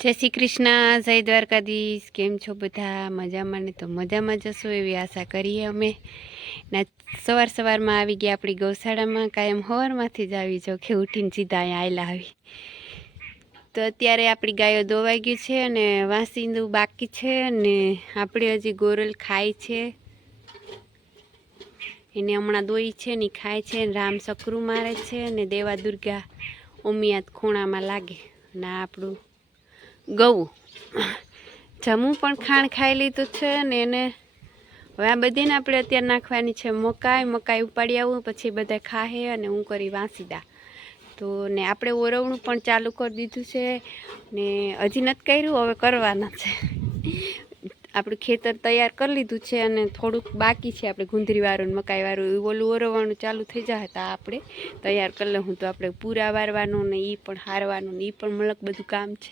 જય શ્રી કૃષ્ણ, જય દ્વારકાધીશ. કેમ છો બધા? મજામાં ને? તો મજામાં જશો એવી આશા કરીએ અમે. ના સવાર સવારમાં આવી ગયા આપણી ગૌશાળામાં, કાયમ હવારમાંથી જ આવી જો કે ઉઠીને સીધા અહીંયા આવેલા આવી. તો અત્યારે આપણી ગાયો દોવાઈ ગઈ છે અને વાંસીંદું બાકી છે અને આપણે હજી ગોરલ ખાય છે. એને હમણાં દોઈ છે ને ખાય છે રામ સકરું મારે છે અને દેવા દુર્ગા ઉમિયાત ખૂણામાં લાગે. ના આપણું ગવું જમું પણ ખાણ ખાઈ લીધું છે ને એને હવે આ બધીને આપણે અત્યારે નાખવાની છે મકાઈ. મકાઈ ઉપાડી આવું, પછી બધા ખાહે અને હું કરી વાંસીદા તો ને આપણે ઓરવણું પણ ચાલુ કરી દીધું છે ને હજી નથી કર્યું, હવે કરવાના છે. આપણું ખેતર તૈયાર કરી લીધું છે અને થોડુંક બાકી છે આપણે ગુંદરીવાળું મકાઈવાળું. ઓલું ઓરવવાનું ચાલુ થઈ જાય તો આપણે. તૈયાર કરી લઉં તો આપણે પૂરા વારવાનું ને એ પણ હારવાનું ને એ પણ મલક બધું કામ છે.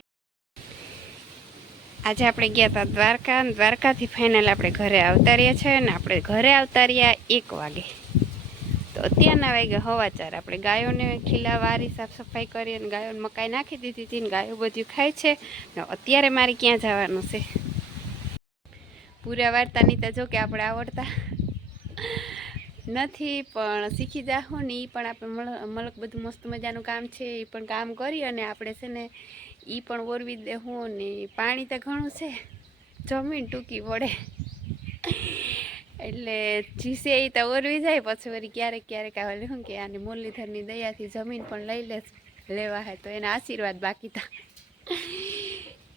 આજે આપણે ગયા હતા દ્વારકા અને દ્વારકાથી ફાઇનલ આપણે ઘરે આવતા રહ્યા છે અને આપણે ઘરે આવતા રહ્યા એક વાગે. તો અત્યારના વાગે હવાચાર. આપણે ગાયોને ખીલા વારી, સાફ સફાઈ કરી અને ગાયોને મકાઈ નાખી દીધી હતી ને ગાયો બધું ખાય છે. ને અત્યારે મારે ક્યાં જવાનું છે? પૂરા વાર્તાની તો જો કે આપણે આવડતા નથી, પણ શીખી જાહો ને એ પણ આપણે મલક બધું મસ્ત મજાનું કામ છે એ પણ કામ કરી અને આપણે છે ને એ પણ ઓરવી દેવું ને પાણી તો ઘણું છે. જમીન ટૂંકી પડે એટલે જીસે એ તો ઓરવી જાય, પછી વળી ક્યારેક ક્યારેક આવે શું કે આને મુરલીધરની દયાથી જમીન પણ લઈ લે, લેવા હે તો એના આશીર્વાદ બાકી તા.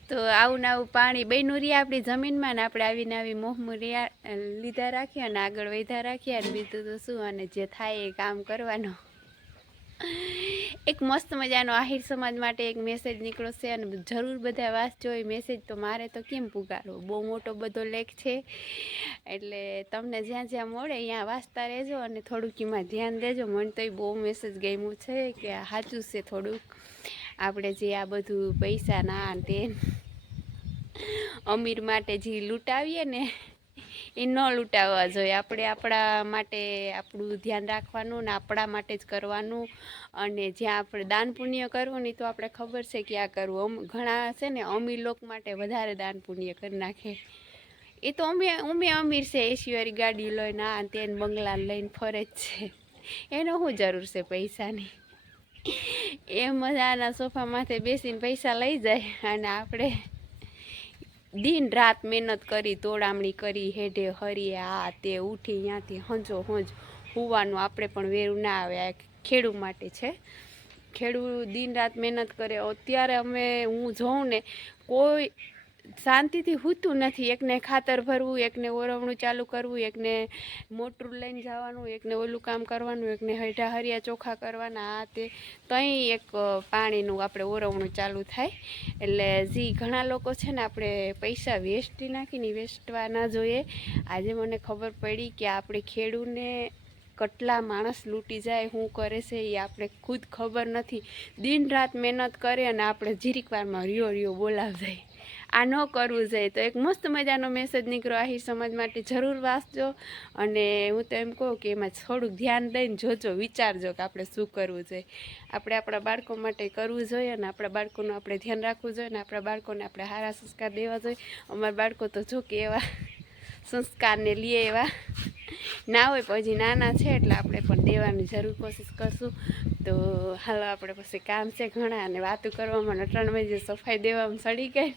તો આવું ને આવું પાણી બેનું રહ્યા આપણી જમીનમાં ને આપણે આવીને આવી મોહમું લીધા રાખ્યા અને આગળ વધ્યા રાખ્યા અને બીજું તો શું, અને જે થાય એ કામ કરવાનો. એક મસ્ત મજાનો આહિર સમાજ માટે એક મેસેજ નીકળ્યો છે અને જરૂર બધા વાંચજો એ મેસેજ તો મારે તો કેમ પુગાડવો? બહુ મોટો બધો લેખ છે. એટલે તમને જ્યાં જ્યાં મળે ત્યાં વાંચતા રહેજો અને થોડુંક એમાં ધ્યાન દેજો. મને તો એ બહુ મેસેજ ગમ્યું છે કે સાચું છે થોડુંક. આપણે જે આ બધું પૈસા ના તે અમીર માટે જે લૂંટાવીએ ને એ ન લૂંટાવવા જોઈએ. આપણે આપણા માટે આપણું ધ્યાન રાખવાનું ને આપણા માટે જ કરવાનું. અને જ્યાં આપણે દાન પુણ્ય કરવું ને તો આપણે ખબર છે કે આ કરવું ઘણા છે ને અમીર લોકો માટે વધારે દાન પુણ્ય કરી નાખે. એ તો અમે અમે અમીર છે એસીવાળી ગાડી લઈને આ તેને બંગલા લઈને ફરે જ છે. એનો શું જરૂર છે પૈસાની? એ મજાના સોફા માથે બેસીને પૈસા લઈ જાય અને આપણે દિન રાત મહેનત કરી, તોડામણી કરી, હેઢે હરીએ, આ તે ઉઠી ત્યાંથી હંજો હંજ હોવાનું આપણે પણ વેરું ના આવે, આ ખેડૂ માટે છે. ખેડૂ દિન રાત મહેનત કરે, અત્યારે અમે હું જોઉં ને કોઈ શાંતિથી હૂતું નથી. એકને ખાતર ભરવું, એકને ઓરવણું ચાલુ કરવું, એકને મોટરું લઈને જવાનું, એકને ઓલું કામ કરવાનું, એકને હૈઠા હરિયા ચોખા કરવાના. આ તે તઈ એક પાણીનું આપણે ઓરવણું ચાલુ થાય. એટલે જે ઘણા લોકો છે ને આપણે પૈસા વેસ્ટી નાખીને વેસ્ટવા ના જોઈએ. આજે મને ખબર પડી કે આપણે ખેડૂને કેટલા માણસ લૂંટી જાય શું કરે છે એ આપણે ખુદ ખબર નથી. દિન રાત મહેનત કરે અને આપણે જીરીક વારમાં રિયો રિયો બોલાવ જાય આ ન કરવું જોઈએ. તો એક મસ્ત મજાનો મેસેજ નીકળ્યો, આહિર સમાજ માટે જરૂર વાંચજો. અને હું તો એમ કહું કે એમાં થોડુંક ધ્યાન દઈને જોજો, વિચારજો કે આપણે શું કરવું જોઈએ. આપણે આપણા બાળકો માટે કરવું જોઈએ અને આપણા બાળકોનું આપણે ધ્યાન રાખવું જોઈએ અને આપણા બાળકોને આપણે સારા સંસ્કાર દેવા જોઈએ. અમારા બાળકો તો જો કે એવા સંસ્કારને લીએ એવા ના હોય, પણ હજી નાના છે એટલે આપણે પણ દેવાની જરૂર કોશિશ કરશું. તો હાલો, આપણે પછી કામ છે ઘણા અને વાતો કરવામાં ને ત્રણ જે સફાઈ દેવામાં સડી ગઈ.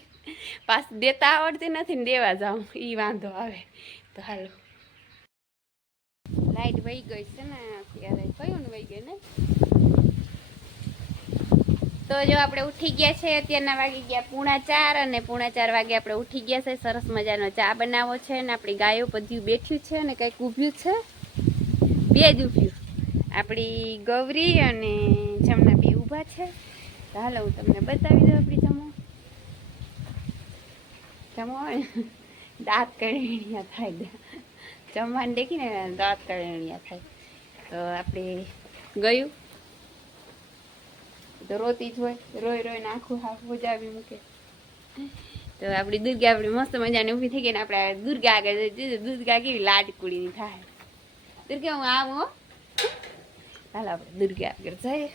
પાસ દેતા આવડતી નથી ને દેવા જાઉં એ વાંધો આવે. તો હાલો. લાઈટ વહી ગઈ છે ને, અત્યારે કયું ને વહી ગઈ ને? તો જો આપણે ઉઠી ગયા છે, અત્યારના વાગી ગયા પૂણા ચાર અને પૂણા ચાર વાગે આપણે ઉઠી ગયા છે, સરસ મજાનો ચા બનાવો છે અને આપણી ગાયો બધું બેઠ્યું છે અને કંઈક ઊભ્યું છે. બે જ ઊભ્યું. આપણી ગૌરી અને જમના બે ઊભા છે. તો હાલો, હું તમને બતાવી દઉં આપણી જમો જમો દાંત કરેણિયા થાય. જમવાને દેખીને દાંત કરેણિયા થાય. તો આપણે ગયું. તો રોતી જ હોય. રોઈ રોઈને આખું હાફ બજાવી મૂકે. તો આપણી દુર્ગા આપણી મસ્ત મજાની ઊભી થઈ ગઈ ને આપણે દુર્ગા આગળ જઈ દુર્ગા કેવી લાડકુડીની થાય. દુર્ગા, હું આવું હાલ આપણે દુર્ગા આગળ જઈએ.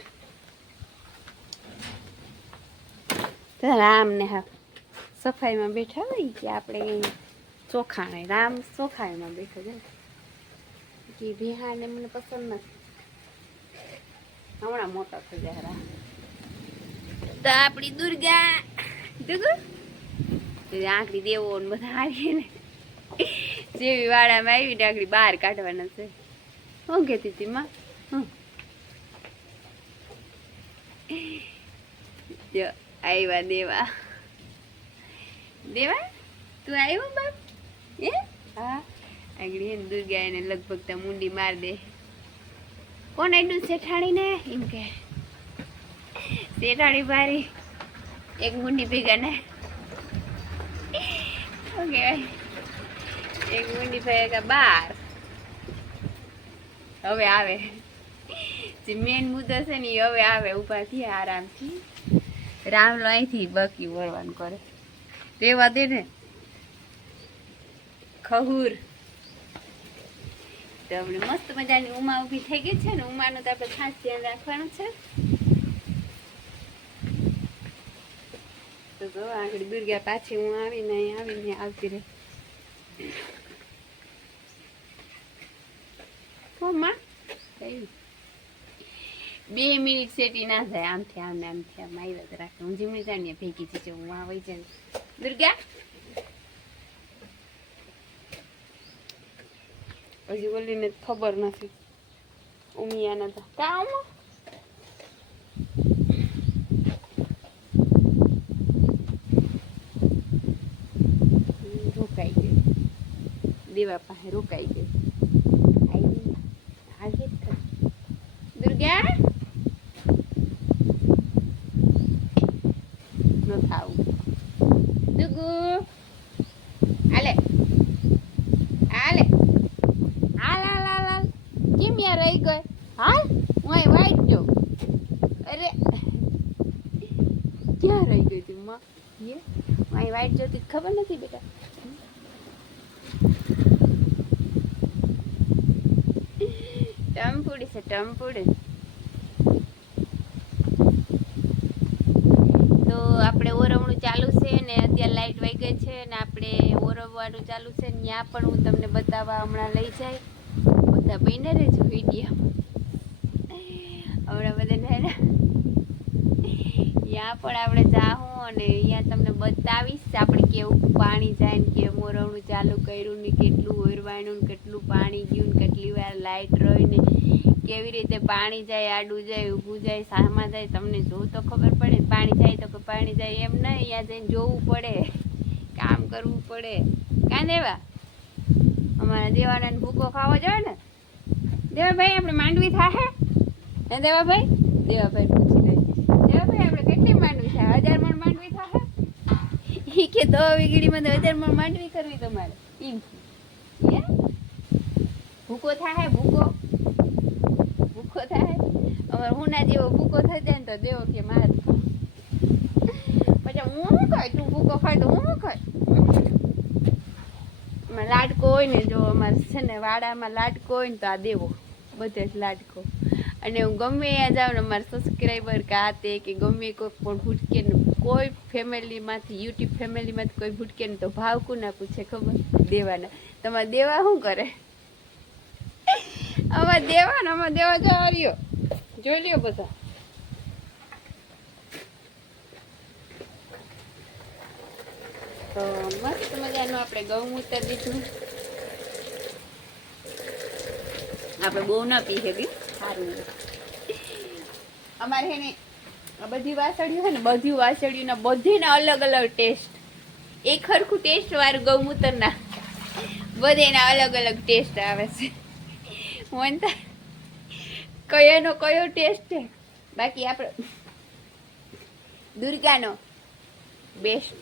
રામ ને હા સફાઈમાં બેઠા હોય કે આપણે ચોખાણે રામ ચોખાઈમાં બેઠો છે. કે બિહારને મને પસંદ નથી. હમણાં મોટા થઈ ગયા રામ તો આપણી દુર્ગા દુર્ગા? આંકડી દેવો ને બધા આવીએ ને. જેવી વાડામાં આવી ને આંકડી બહાર કાઢવાના છે. શું કહેતી હતી માં? હમ. આવ્યા દેવા. દેવા, તું આવ્યો બાપ? એ હા. આગળ હે દુર્ગા એને લગભગ તો મુંડી માર દે. કોણ આડું શેઠાણી ને એમ કે, શેઠાણી ભારી. એક મુંડી ભેગા ને. કહેવાય? એક મુંડી ભેગા બાર. હવે આવે. જે મેન મુદ્દો છે ને હવે આવે, ઊભા થયા આરામથી. રામલો અહીંથી બકી વળવાનું કરે. તેવા દે ને. ખહુર. તો આપણે મસ્ત મજાની ઉમા ઊભી થઈ ગઈ છે ને, ઉમાનું તો આપણે ખાસ ધ્યાન રાખવાનું છે. તો જો, આગળ દુર્ગા પાછી હું આવીને આવીને આવતી રહે. બે મિનિટ સેટી ના જાય આમથી આમ આમથી આમ આવી રાખે. હું જીમણી જાણીએ, ભેગી છે હું આવી જાય દુર્ગા હજી ઓલીને ખબર નથી. ઉમિયાના તો. કામ રોકાઈ ગઈ. દેવા પાસે રોકાઈ ગઈ આવી આવી જ ખરી. દુર્ગા ન થાવું દુગુ આલે આલે હાલ હાલ હાલ હાલ કેમ યાર રહી ગઈ હાલ હું અહીં વાઈટ જો અરે ક્યાં રહી ગઈ તું માં યે હું અહીં વાઈટ જોતી ખબર નથી બેટા. ટમપુડી છે, ટમપુડી. તો આપણે ઓરવણું ચાલુ છે ને અત્યારે લાઈટ વહી ગઈ છે ને આપણે ઓરવવાનું ચાલુ છે ત્યાં પણ હું તમને બતાવવા હમણાં લઈ જાય. બધા બહીને રહેજો વીડિયો. હમણાં બધા ને ત્યાં પણ આપણે અને અહીંયા તમને બતાવીશ આપણે કેવું પાણી જાય ને કેવું મોરવણું ચાલુ કર્યું ને કેટલું ઓરવાણું ને કેટલું પાણી ગયું ને કેટલી વાર લાઈટ રહી ને કેવી રીતે પાણી જાય, આડું જાય, ઊભું જાય, સામા જાય, તમને જોવું તો ખબર પડે. પાણી જાય તો કે પાણી જાય એમ નહીં, અહીંયા જઈને જોવું પડે, કામ કરવું પડે. કાં દેવા? અમારા દેવાનંદ ભૂકો ખાવો જોઈએ ને? દેવાભાઈ, આપણે માંડવી થાય હે દેવાભાઈ? દેવાભાઈ પૂછી લઈ દેવાભાઈ, આપણે કેટલી માંડવી થાય હજાર મણ ઈ કે દો વીગડીમાં તો અત્યારે મણ માંડવી કરવી તમારે. એમ. ભૂકો થાય, ભૂકો. ભૂકો થાય. અમારે હુના જેવો ભૂકો થઈ જાય ને તો દેવો કે માર. પછી હું શું ખાય? તું ભૂકો ખાય તો હું શું ખાય? લાડકો હોય ને જો અમારે છે ને વાડામાં લાડકો હોય ને તો આ દેવો. બધે જ લાડકો. અને હું ગમે ત્યાં જાઉં ને અમારા સબસ્ક્રાઈબર કે આ તે કે ગમે કોઈ પણ ભૂટકે કોઈ ફેમિલીમાંથી યુટ્યુબ ફેમિલીમાંથી કોઈ ભૂટકે ને તો ભાવ કોના પૂછે ખબર? દેવાના. તમારે દેવા શું કરે? આમાં દેવા ને આમાં દેવા જવા રહ્યો જોઈ લ્યો બધા. તો મસ્ત મજાનું આપણે ગૌમૂત્ર દીધું. આપણે બહુ ના પી શકીએ સારું અમારે હે ને આ બધી વાસળીઓ છે ને, બધી વાસળીઓના બધીને અલગ અલગ ટેસ્ટ. એક સરખું ટેસ્ટ વાળું ગૌમૂત્રના બધેના અલગ અલગ ટેસ્ટ આવે છે. મનતા કયોનો કયો ટેસ્ટ છે? બાકી આપણે દુર્ગાનો બેસ્ટ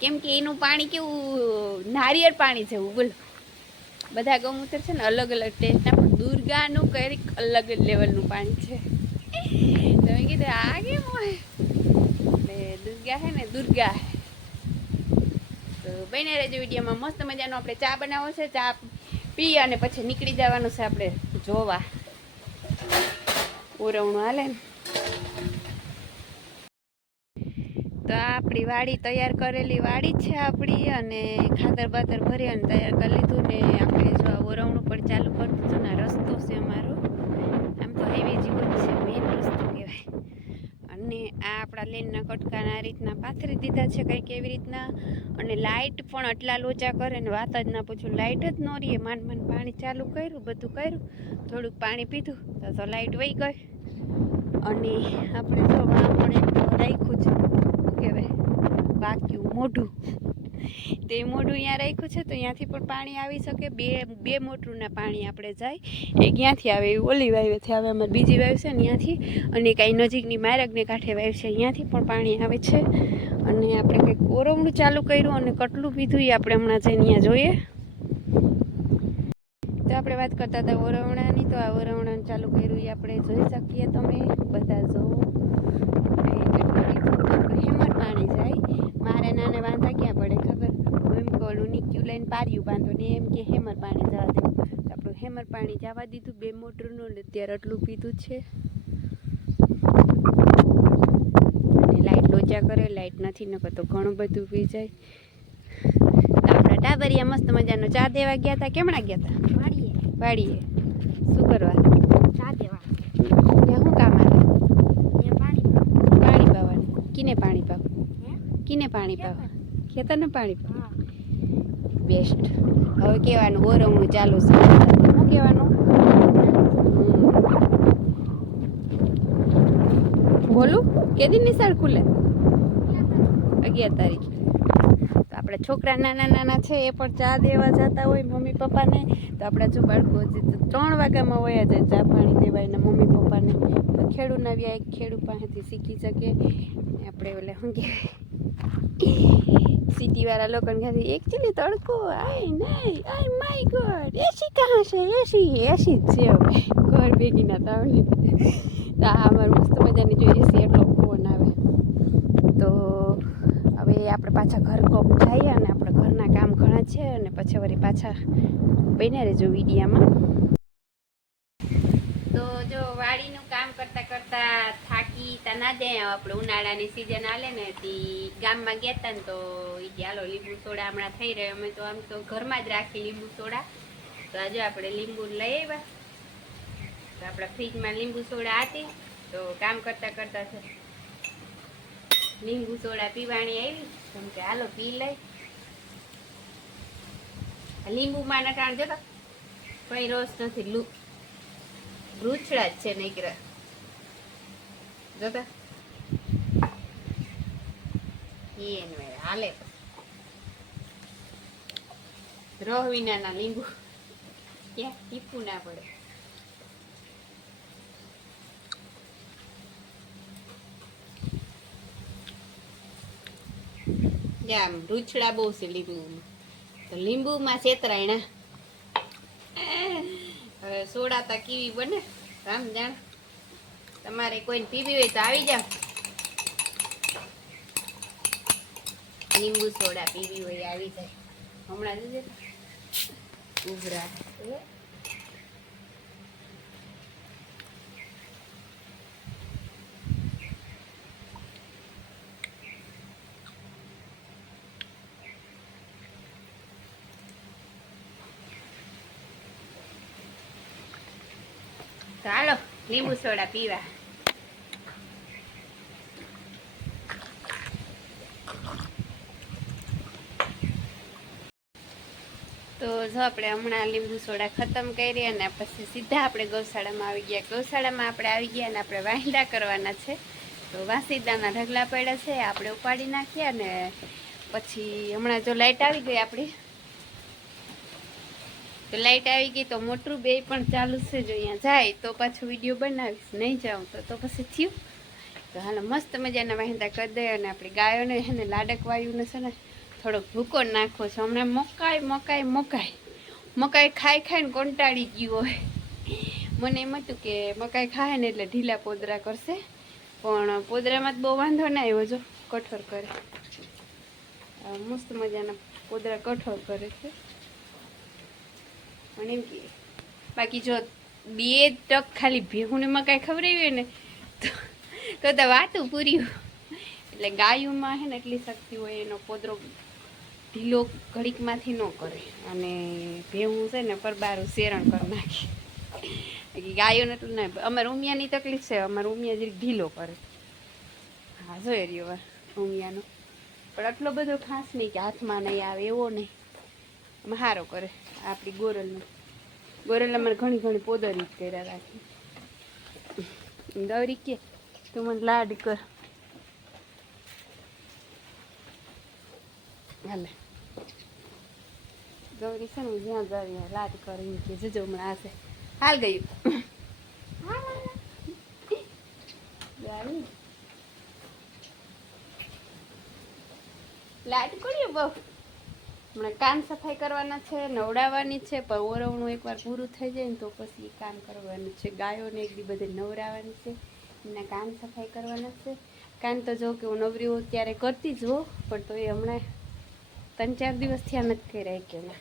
કેમ કે એનું પાણી કેવું, નારિયેળ પાણી છે બોલો. બધા ગૌમૂત્ર છે ને, અલગ અલગ ટેસ્ટના, પણ દુર્ગાનું કંઈક અલગ લેવલનું પાણી છે. કીધું આ કેમ હોય એટલે દુર્ગા છે ને દુર્ગા તો બને રહેજો વિડીયોમાં મસ્ત મજાનો આપણે ચા બનાવો છે ચા પી અને પછી નીકળી જવાનું છે આપણે જોવા ઉરવણું હાલે ને તો આપણી વાડી તૈયાર કરેલી વાડી છે આપણી અને ખાતર બાતર ભરી અને તૈયાર કરી લીધું ને આપણે જો આ ઓરવણું પણ ચાલુ કરી દીધું ને આ રસ્તો છે અમારો આમ તો હાઈવે જેવો જ છે મેઇન રસ્તો કહેવાય અને આ આપણા લેનના કટકાના આ રીતના પાથરી દીધા છે કંઈક એવી રીતના. અને લાઇટ પણ આટલા લોચા કરે ને વાત જ ના પૂછું. લાઇટ જ ન રહીએ માંડ માંડ પાણી ચાલુ કર્યું, બધું કર્યું. થોડુંક પાણી પીધું, તો તો લાઇટ વહી ગઈ. અને આપણે તો વાપણે રાખ્યું છે. શું કહેવાય? બાકી મોઢું. તે મોઢું અહીંયા રાખ્યું છે, તો અહીંયાથી પણ પાણી આવી શકે. બે બે મોટરના પાણી આપણે જાય. એ ક્યાંથી આવે એ ઓલી વાવેથી આવે, અમારે બીજી વાવ છે ને ત્યાંથી. અને કાંઈ નજીકની મારગને કાંઠે વાવ છે અહીંયાથી પણ પાણી આવે છે. અને આપણે કંઈક ઓરવણું ચાલુ કર્યું અને કેટલું પીધું એ આપણે હમણાં જઈને ત્યાં જોઈએ. તો આપણે વાત કરતા હતા ઓરવણાની, તો આ ઓરવણાનું ચાલુ કર્યું એ આપણે જોઈ શકીએ તમે બધા જો આપણે કેટલું પીધું તો આપણું હેમર પાણી જાય મારે નાને વાંધા ક્યાં પડે ખબર હું એમ કહું ઓલું નીક્યું બાંધો ને એમ કે હેમર પાણી જવા દીધું આપણું હેમર પાણી જવા દીધું બે મોટરનું ને અત્યારે આટલું પીધું છે. અને લાઇટ લોચા કરે લાઈટ નથી નકર તો ઘણું બધું પી જાય. આપણા ટાબરિયા મસ્ત મજાનો ચા દેવા ગયા હતા કેમણા ગયા હતા વાડીએ. વાડીએ. શું કરવા? ચા દેવા. ત્યાં શું કામ આવે? પાણી પાવાનું. કિને પાણી પાવ? હે? કિને પાણી પાવ? ખેતરને પાણી પાવ બેસ્ટ હવે કહેવાનું ઓરવણું ચાલુ છે. શું કહેવાનું? બોલું? કેદી નિશાળ ખુલે? અગિયાર તારીખે. તો આપણે છોકરા નાના નાના છે એ પણ ચા દેવા જતા હોય મમ્મી પપ્પાને. તો આપણા જો બાળકો હજી ત્રણ વાગ્યામાં વયા જાય ચા પાણી દેવાય ને મમ્મી પપ્પાને. તો ખેડૂના વ્યાય ખેડૂ પાસેથી શીખી શકે. આપણે ઓલે શું કહેવાય? સિટીવાળા લોકોને ખાતે એકચ્યુઅલી તડકો આય નહીં આય માય ગોડ એસી કહા છે એસી એસી જ છે હવે ઘર ભેગી ના તાવલી તો આ અમારું મસ્ત મજાની જો એસી એટલો ફોન આવે તો હવે આપણે પાછા ઘર કોમ જઈએ અને આપણે ઘરના કામ ઘણા છે અને પછી વળી પાછા બન્યા રહેજો વિડીયામાં તો જો વાડીનું કામ કરતા કરતા થાકી તા ના દે આપણે ઉનાળાની સિઝન આલે ને, તી ગામમાં ગયા હતા ને તો એ ચાલો લીંબુ સોડા હમણાં થઈ રહ્યો. અમે તો આમ તો ઘરમાં જ રાખી લીંબુ સોડા. તો આજે આપણે લીંબુ લઈ આવ્યા તો આપણા ફ્રીજમાં લીંબુ સોડા હતી. તો કામ કરતા કરતા છે. લીંબુ સોડા પીવાની આવી કેમ કે, હાલો, પી લઈ. લીંબુમાં નટાણ જતો કઈ રસ નથી. લુ રૂછડા જ છે નીકળ્યા રહ વિનાના લીંબુ. ક્યાં આમ રૂછડા બહુ છે લીંબુમાં. તો લીંબુમાં છેતરાયણા હવે સોડા તા કેવી બને. રામ જાણ. તમારે કોઈને પીવી હોય તો આવી જાઓ. લીંબુ સોડા પીવી હોય આવી જાય. હમણાં જોજે ઉભરા ચાલો લીંબુ સોડા પીવા તો જો આપણે હમણાં લીંબુ સોડા ખતમ કરી અને પછી સીધા આપણે ગૌશાળામાં આવી ગયા ગૌશાળામાં આપણે આવી ગયા અને આપણે વાંદા કરવાના છે તો વાંસીદાના ઢગલા પડ્યા છે આપણે ઉપાડી નાખ્યા ને પછી હમણાં જો લાઈટ આવી ગઈ આપણી તો લાઈટ આવી ગઈ તો મોટરું બે પણ ચાલુ છે જો અહીંયા જાય તો પાછું વીડિયો બનાવીશ. નહીં જાઉં તો તો પછી થયું. તો હાલો, મસ્ત મજાના વહેંદા કરી દે અને આપણી ગાયોને છે ને લાડક વાયુને છે ને થોડોક ભૂકો નાખો છો. હમણાં મકાઈ મકાઈ મકાઈ. મકાઈ ખાઈ ખાઈને કંટાળી ગયું હોય. મને એમ હતું કે મકાઈ ખાય ને એટલે ઢીલા પોદરા કરશે. પણ પોદરામાં જ બહુ વાંધો ના આવ્યો જો કઠોર કરે. મસ્ત મજાના પોદરા કઠોર કરે છે. પણ એમ કે, બાકી જો બે ટક ખાલી ભેહુંને મકાઈ ખવડાવી ને, તો તો વાતું પૂરી એટલે ગાયોમાં છે ને એટલી શક્તિ હોય એનો પોદરો ઢીલો ઘડીકમાંથી ન કરે. અને ભેહું છે ને પરબારું શેરણ કરી નાખે. બાકી ગાયોને તો ના, અમારે ઉમિયાની તકલીફ છે, અમારે ઉમિયા જરીક ઢીલો કરે. હા, જોઈ રહ્યો ઉમિયાનો. પણ આટલો બધો ખાસ નહીં કે હાથમાં નહીં આવે, એવો નહીં. અમે સારો કરે, આપણી ગોરલનો. ગોરલ અમારે ઘણી ઘણી પોદરી જ કર્યા રાખી. ગૌરી કે, તું મને લાડ કર. હાલે. ગૌરી છે ને જ્યાં જાવી લાડ કર કે જજો હમણાં આશે હાલ ગયું લાડ કર્યું બહુ? હમણાં કાન સફાઈ કરવાના છે, નવડાવવાની છે પણ ઓરવણું એકવાર પૂરું થઈ જાય ને તો પછી કામ કરવાનું છે. ગાયોને એક બી બધે નવડાવવાની છે, એના કાન સફાઈ કરવાના છે. કાન તો જો કે હું નવરી હોઉં ત્યારે કરતી જ હો પણ તો એ હમણાં ત્રણ ચાર દિવસ થયા નથી કર્યા કે ના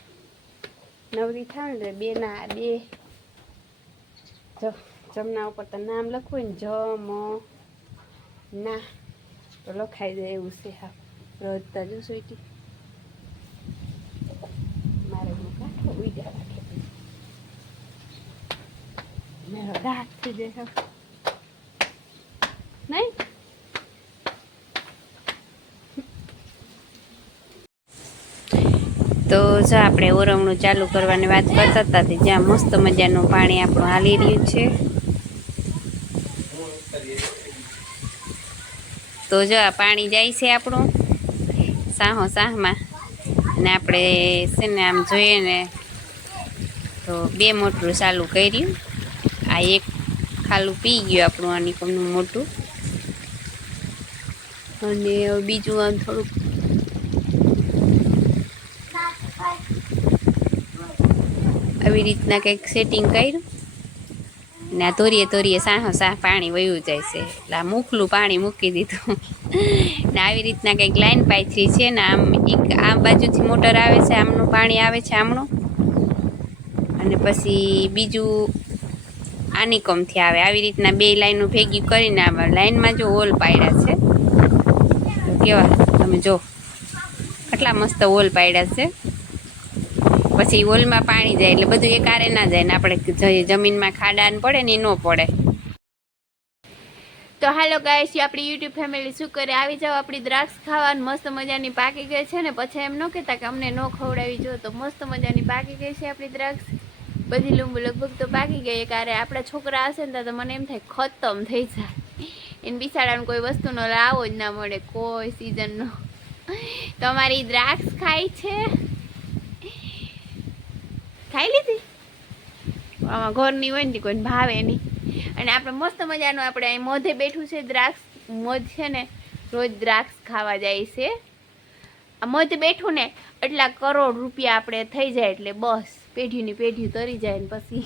નવરી થાય ને બે ના બે જો, જમના ઉપર તો નામ લખવું ને જમ ના, તો લખાઈ જાય એવું છે. હા, રોજ તાજુ સોઈટી મારે હું કાંઠો ઉઈજા રાખે મારો દાંત થઈ તો જો આપણે ઓરવણું ચાલુ કરવાની વાત કરતા હતા જ્યાં મસ્ત મજાનું પાણી આપણું હાલી રહ્યું છે. તો જો આ પાણી જાય છે આપણું સાહો સાહમાં. અને આપણે છે ને આમ જોઈએ ને તો બે મોટરું ચાલુ કર્યું. આ એક ખાલું પી ગયું આપણું આ નિકમનું મોટું. અને બીજું આમ થોડુંક આવી રીતના કંઈક સેટિંગ કર્યું. ને આ તોરીએ તોરીએ સાહો સાહ પાણી વયું જાય છે. એટલે આ મૂકલું પાણી મૂકી દીધું. ને આવી રીતના કંઈક લાઈન પાથરી છે ને આમ એક આ બાજુથી મોટર આવે છે, આમનું પાણી આવે છે આમનું. અને પછી બીજું આની કમથી આવે. આવી રીતના બે લાઈનો ભેગી કરીને આવે લાઈનમાં જો હોલ પાડ્યા છે. કેવા? તમે જો, કેટલા મસ્ત હોલ પાડ્યા છે. પછી હોલમાં પાણી જાય એટલે બધું એકારે ના જાય ને આપણે જમીનમાં ખાડા ને પડે ને ન પડે. તો હાલો ગાઈસ આપણી યુટ્યુબ ફેમિલી શું કરે? આવી જાઓ, આપણી દ્રાક્ષ ખાવાની મસ્ત મજાની પાકી ગઈ છે ને. પછી એમ ન કહેતા કે અમને ન ખવડાવી જો. તો મસ્ત મજાની પાકી ગઈ છે આપણી દ્રાક્ષ. બધી લીંબુ લગભગ તો પાકી ગઈ કારે આપણા છોકરા હશે ને તો મને એમ થાય ખતમ થઈ જાય. એને બિસાડાને કોઈ વસ્તુનો લાવો જ ના મળે કોઈ સિઝનનો તમારી દ્રાક્ષ ખાય છે. ખાઈ લીધી? આમાં ઘરની હોય ને કોઈને ભાવે નહીં. અને આપણે મસ્ત મજાનું આપણે અહીં મોઢે બેઠું છે દ્રાક્ષ. મધ છે ને, રોજ દ્રાક્ષ ખાવા જાય છે. આ મધ બેઠું ને, એટલા કરોડ રૂપિયા આપણે થઈ જાય એટલે બસ. પેઢીની પેઢી તરી જાય ને પછી.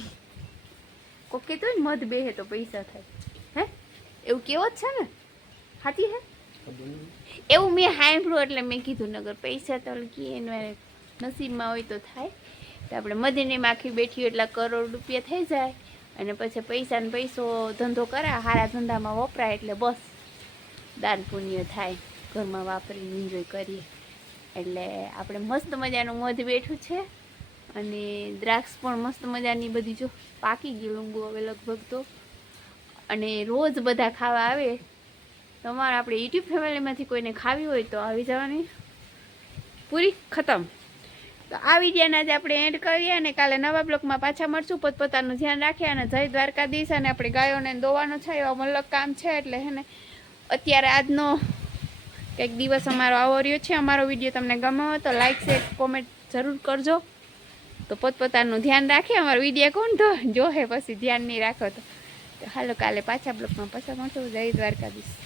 કોક કહેતો ને મધ બેહે તો પૈસા થાય. હે? એવું કેવો જ છે ને? હાથી હે? એવું મેં સાંભળ્યું એટલે મેં કીધું, નગર પૈસા તો એને નસીબમાં હોય તો થાય. તો આપણે મધની માખી બેઠી એટલા કરોડ રૂપિયા થઈ જાય અને પછી પૈસા ને પૈસો ધંધો કરે સારા ધંધામાં વપરાય એટલે બસ દાન પુણ્ય થાય. ઘરમાં વાપરીને એન્જોય કરીએ. એટલે આપણે મસ્ત મજાનું મધ બેઠું છે. અને દ્રાક્ષ પણ મસ્ત મજાની બધી જો પાકી ગઈ લીંબુ હવે લગભગ તો. અને રોજ બધા ખાવા આવે. તમારે આપણે યુટ્યુબ ફેમિલીમાંથી કોઈને ખાવી હોય તો આવી જવાની. પૂરી? ખતમ. તો આ વિડીયોને આજે આપણે એન્ડ કરીએ અને કાલે નવા બ્લોકમાં પાછા મળશું. પોતપોતાનું ધ્યાન રાખીએ અને જય દ્વારકાધીશ અને આપણે ગાયોને દોવાનો છે, એવા મલ્લક કામ છે એટલે હે ને અત્યારે આજનો કંઈક દિવસ અમારો આવો રહ્યો છે. અમારો વીડિયો તમને ગમ્યો હોય તો લાઇક શેર કોમેન્ટ જરૂર કરજો. તો પોતપોતાનું ધ્યાન રાખે, અમારો વીડિયો કોણ તો જોહે, પછી ધ્યાન નહીં રાખો તો હાલો કાલે પાછા બ્લોકમાં, પાછા મળશું, જય દ્વારકાધીશ.